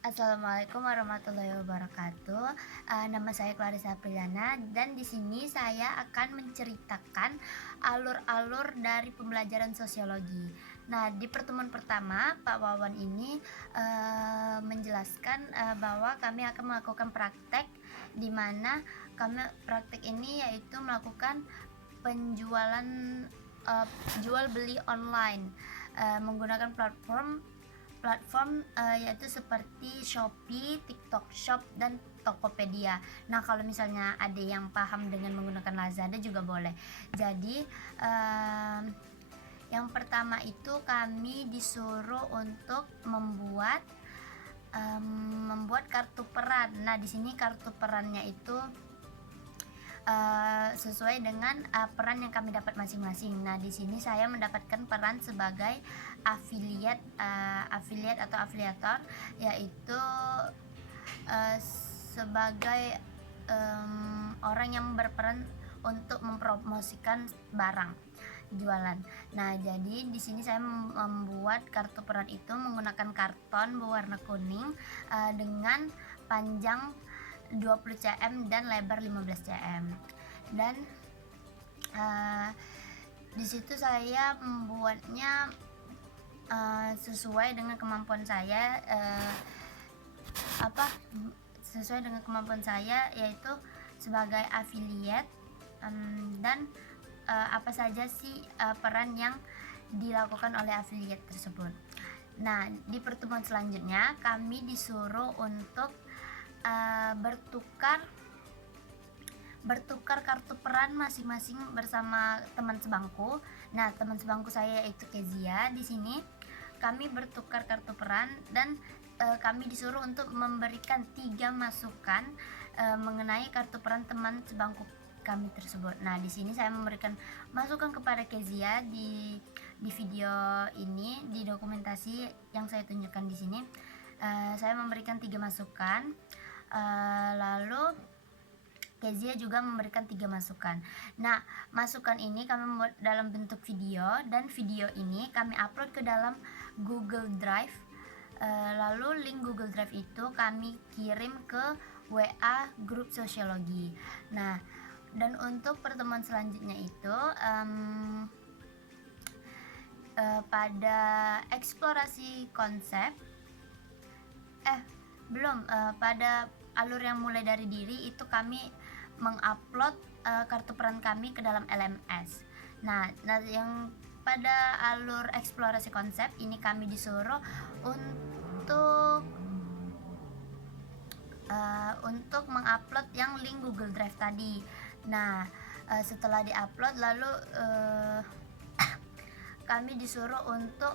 Assalamualaikum warahmatullahi wabarakatuh. Nama saya Clarissa Apriliana dan di sini saya akan menceritakan alur-alur dari pembelajaran sosiologi. Nah, di pertemuan pertama, Pak Wawan ini menjelaskan bahwa kami akan melakukan praktek, di mana kami praktek ini yaitu melakukan penjualan eee, jual beli online menggunakan platform platform, yaitu seperti Shopee, TikTok Shop, dan Tokopedia. Nah, kalau misalnya ada yang paham dengan menggunakan Lazada juga boleh. Jadi, yang pertama itu kami disuruh untuk membuat kartu peran. Nah, di sini kartu perannya itu sesuai dengan peran yang kami dapat masing-masing. Nah, di sini saya mendapatkan peran sebagai afiliat atau afiliator, yaitu sebagai orang yang berperan untuk mempromosikan barang jualan. Nah, jadi di sini saya membuat kartu peran itu menggunakan karton berwarna kuning dengan panjang 20 cm dan lebar 15 cm. Dan di situ saya membuatnya sesuai dengan kemampuan saya, apa sesuai dengan kemampuan saya yaitu sebagai afiliat, dan apa saja sih peran yang dilakukan oleh afiliat tersebut. Nah, di pertemuan selanjutnya kami disuruh untuk bertukar kartu peran masing-masing bersama teman sebangku. Nah, teman sebangku saya yaitu Kezia. Di sini kami bertukar kartu peran dan kami disuruh untuk memberikan 3 masukan mengenai kartu peran teman sebangku kami tersebut. Nah, di sini saya memberikan masukan kepada Kezia di video ini, di dokumentasi yang saya tunjukkan di sini. Saya memberikan 3 masukan, lalu Kezia juga memberikan 3 masukan. Nah, masukan ini kami membuat dalam bentuk video dan video ini kami upload ke dalam Google Drive. Lalu link Google Drive itu kami kirim ke WA grup sosiologi. Nah, dan untuk pertemuan selanjutnya itu pada eksplorasi konsep pada alur yang mulai dari diri itu kami mengupload kartu peran kami ke dalam LMS. Nah, yang pada alur eksplorasi konsep ini kami disuruh untuk mengupload yang link Google Drive tadi. Nah, setelah diupload lalu kami disuruh untuk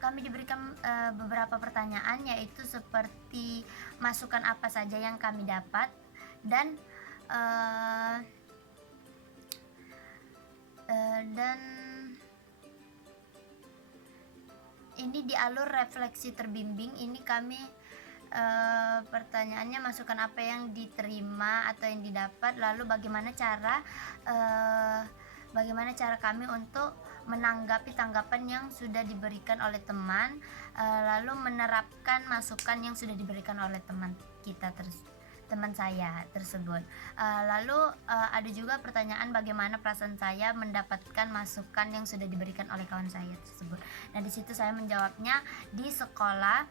kami diberikan beberapa pertanyaan, yaitu seperti masukan apa saja yang kami dapat dan ini di alur refleksi terbimbing ini kami pertanyaannya masukan apa yang diterima atau yang didapat, lalu bagaimana cara kami untuk menanggapi tanggapan yang sudah diberikan oleh teman, lalu menerapkan masukan yang sudah diberikan oleh teman saya tersebut. Lalu ada juga pertanyaan bagaimana perasaan saya mendapatkan masukan yang sudah diberikan oleh kawan saya tersebut. Nah, di situ saya menjawabnya di sekolah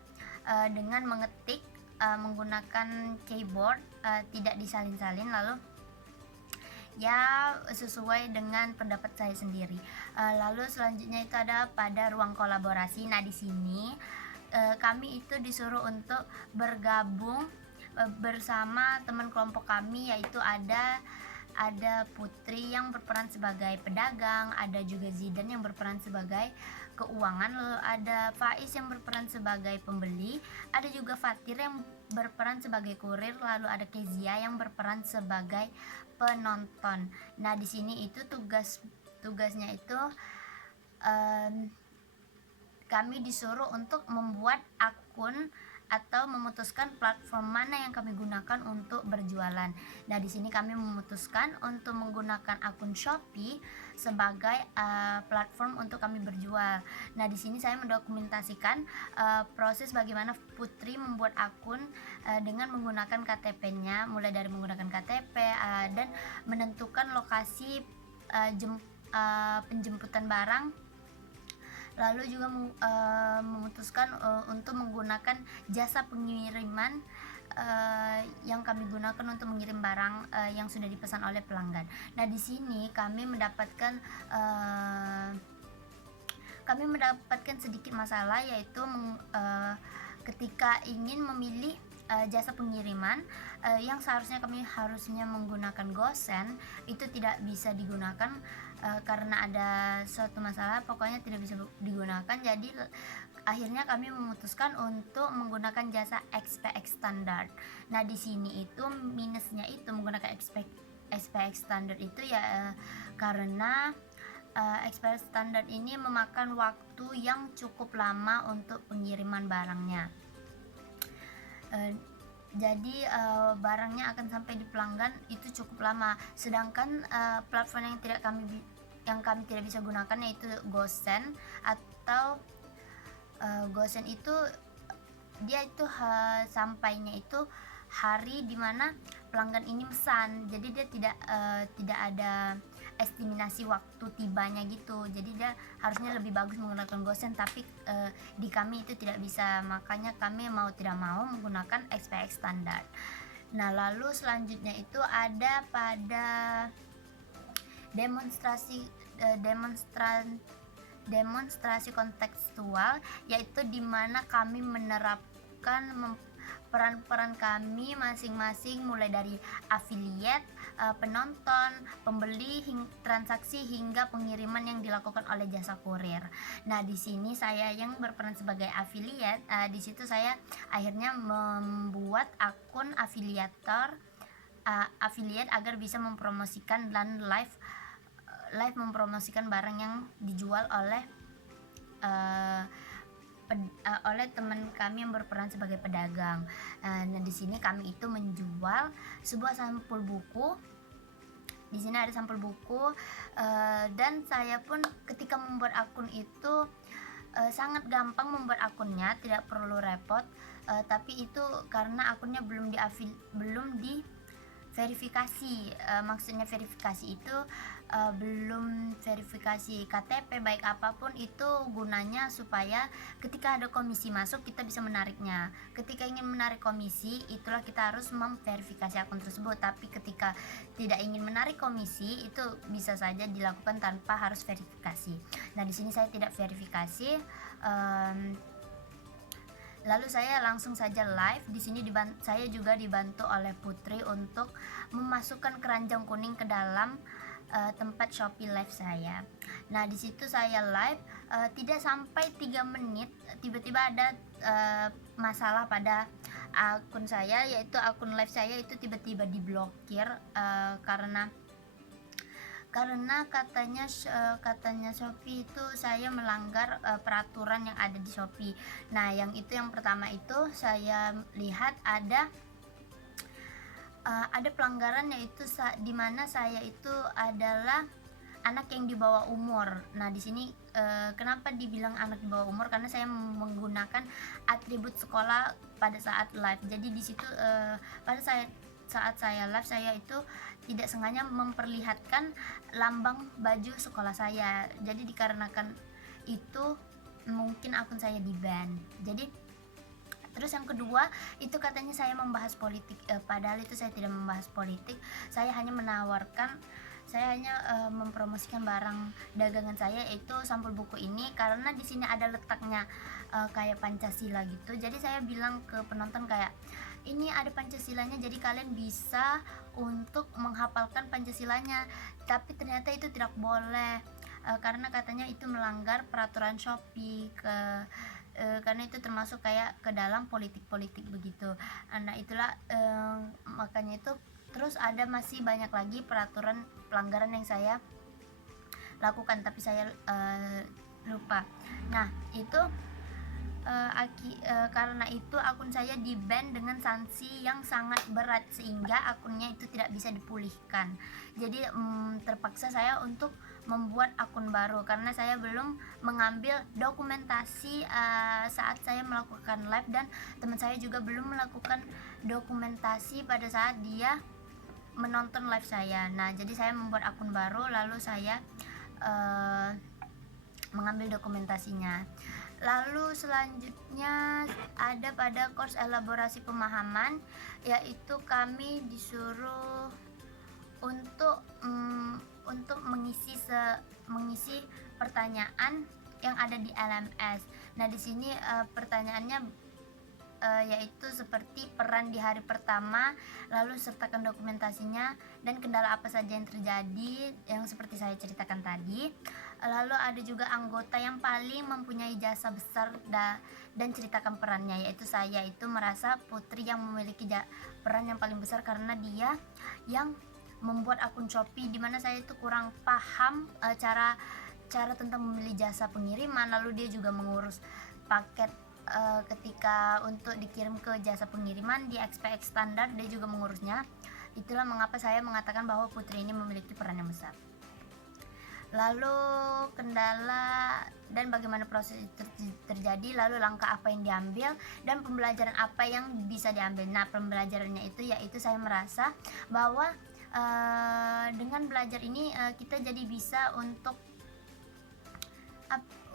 dengan mengetik menggunakan keyboard, tidak disalin-salin, lalu ya sesuai dengan pendapat saya sendiri. Lalu selanjutnya itu ada pada ruang kolaborasi. Nah, di sini kami itu disuruh untuk bergabung bersama teman kelompok kami, yaitu ada Putri yang berperan sebagai pedagang, ada juga Zidan yang berperan sebagai keuangan, lalu ada Faiz yang berperan sebagai pembeli, ada juga Fatir yang berperan sebagai kurir, lalu ada Kezia yang berperan sebagai penonton. Nah, di sini itu tugasnya itu kami disuruh untuk membuat akun atau memutuskan platform mana yang kami gunakan untuk berjualan. Nah, di sini kami memutuskan untuk menggunakan akun Shopee sebagai platform untuk kami berjual. Nah, di sini saya mendokumentasikan proses bagaimana Putri membuat akun dengan menggunakan KTP-nya, mulai dari menggunakan KTP dan menentukan lokasi penjemputan barang, lalu juga memutuskan untuk menggunakan jasa pengiriman yang kami gunakan untuk mengirim barang yang sudah dipesan oleh pelanggan. Nah, di sini kami mendapatkan sedikit masalah, yaitu ketika ingin memilih jasa pengiriman yang seharusnya kami menggunakan GoSend, itu tidak bisa digunakan karena ada suatu masalah, pokoknya tidak bisa digunakan. Jadi akhirnya kami memutuskan untuk menggunakan jasa SPX Standard. Nah, di sini itu minusnya itu menggunakan SPX Standard itu ya karena SPX Standard ini memakan waktu yang cukup lama untuk pengiriman barangnya. Jadi barangnya akan sampai di pelanggan itu cukup lama. Sedangkan platform yang kami tidak bisa gunakan yaitu GoSend atau GoSend itu dia itu sampainya itu hari dimana pelanggan ini pesan. Jadi dia tidak ada estimasi waktu tibanya gitu. Jadi dia harusnya lebih bagus menggunakan GoSend, tapi di kami itu tidak bisa, makanya kami mau tidak mau menggunakan SPX Standard. Nah, lalu selanjutnya itu ada pada demonstrasi kontekstual, yaitu dimana kami menerapkan peran-peran kami masing-masing, mulai dari affiliate, penonton, pembeli, transaksi hingga pengiriman yang dilakukan oleh jasa kurir. Nah, di sini saya yang berperan sebagai affiliate. Di situ saya akhirnya membuat akun affiliate agar bisa mempromosikan dan live mempromosikan barang yang dijual oleh teman kami yang berperan sebagai pedagang. Nah, di sini kami itu menjual sebuah sampul buku. Di sini ada sampul buku dan saya pun ketika membuat akun itu sangat gampang membuat akunnya, tidak perlu repot. Tapi itu karena akunnya belum diverifikasi. Maksudnya verifikasi itu belum verifikasi KTP baik apapun, itu gunanya supaya ketika ada komisi masuk kita bisa menariknya. Ketika ingin menarik komisi, itulah kita harus memverifikasi akun tersebut. Tapi ketika tidak ingin menarik komisi, itu bisa saja dilakukan tanpa harus verifikasi. Nah, di sini saya tidak verifikasi. Lalu saya langsung saja live. Di sini saya juga dibantu oleh Putri untuk memasukkan keranjang kuning ke dalam tempat Shopee live saya. Nah, di situ saya live tidak sampai 3 menit tiba-tiba ada masalah pada akun saya, yaitu akun live saya itu tiba-tiba diblokir karena katanya Shopee itu saya melanggar peraturan yang ada di Shopee. Nah, yang pertama itu saya lihat ada pelanggaran, yaitu di mana saya itu adalah anak yang di bawah umur. Nah, di sini kenapa dibilang anak di bawah umur? Karena saya menggunakan atribut sekolah pada saat live. Jadi di situ pada saat saya live, saya itu tidak sengaja memperlihatkan lambang baju sekolah saya. Jadi dikarenakan itu mungkin akun saya di-ban. Jadi terus yang kedua itu katanya saya membahas politik, padahal itu saya tidak membahas politik. Saya hanya mempromosikan barang dagangan saya, yaitu sampul buku ini, karena di sini ada letaknya kayak Pancasila gitu. Jadi saya bilang ke penonton kayak, ini ada Pancasilanya, jadi kalian bisa untuk menghafalkan Pancasilanya. Tapi ternyata itu tidak boleh karena katanya itu melanggar peraturan Shopee, karena itu termasuk kayak ke dalam politik begitu. Nah, itulah makanya itu. Terus ada masih banyak lagi pelanggaran yang saya lakukan, tapi saya lupa. Nah, itu karena itu akun saya di-ban dengan sanksi yang sangat berat sehingga akunnya itu tidak bisa dipulihkan. Jadi terpaksa saya untuk membuat akun baru karena saya belum mengambil dokumentasi saat saya melakukan live, dan teman saya juga belum melakukan dokumentasi pada saat dia menonton live saya. Nah, jadi saya membuat akun baru lalu saya mengambil dokumentasinya. Lalu selanjutnya ada pada course elaborasi pemahaman, yaitu kami disuruh untuk mengisi pertanyaan yang ada di LMS. Nah, di sini pertanyaannya yaitu seperti peran di hari pertama, lalu sertakan dokumentasinya dan kendala apa saja yang terjadi yang seperti saya ceritakan tadi. Lalu ada juga anggota yang paling mempunyai jasa besar dan ceritakan perannya, yaitu saya. Itu merasa Putri yang memiliki peran yang paling besar karena dia yang membuat akun Shopee, dimana saya itu kurang paham cara tentang memilih jasa pengiriman. Lalu dia juga mengurus paket ketika untuk dikirim ke jasa pengiriman di XPX standar, dia juga mengurusnya. Itulah mengapa saya mengatakan bahwa Putri ini memiliki peran yang besar. Lalu kendala dan bagaimana proses itu terjadi, lalu langkah apa yang diambil dan pembelajaran apa yang bisa diambil. Nah, pembelajarannya itu yaitu saya merasa bahwa dengan belajar ini kita jadi bisa untuk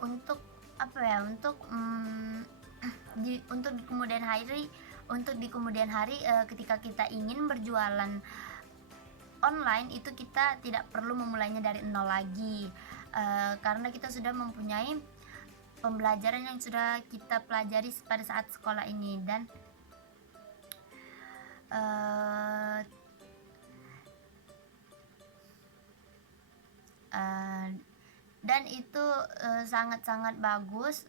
untuk di kemudian hari ketika kita ingin berjualan online itu kita tidak perlu memulainya dari nol lagi, karena kita sudah mempunyai pembelajaran yang sudah kita pelajari pada saat sekolah ini. Dan itu sangat-sangat bagus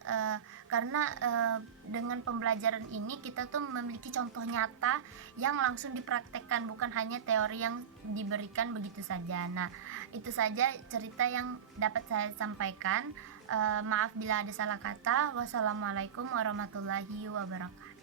karena dengan pembelajaran ini kita tuh memiliki contoh nyata yang langsung dipraktekkan, bukan hanya teori yang diberikan begitu saja. Nah, itu saja cerita yang dapat saya sampaikan. Maaf bila ada salah kata. Wassalamualaikum warahmatullahi wabarakatuh.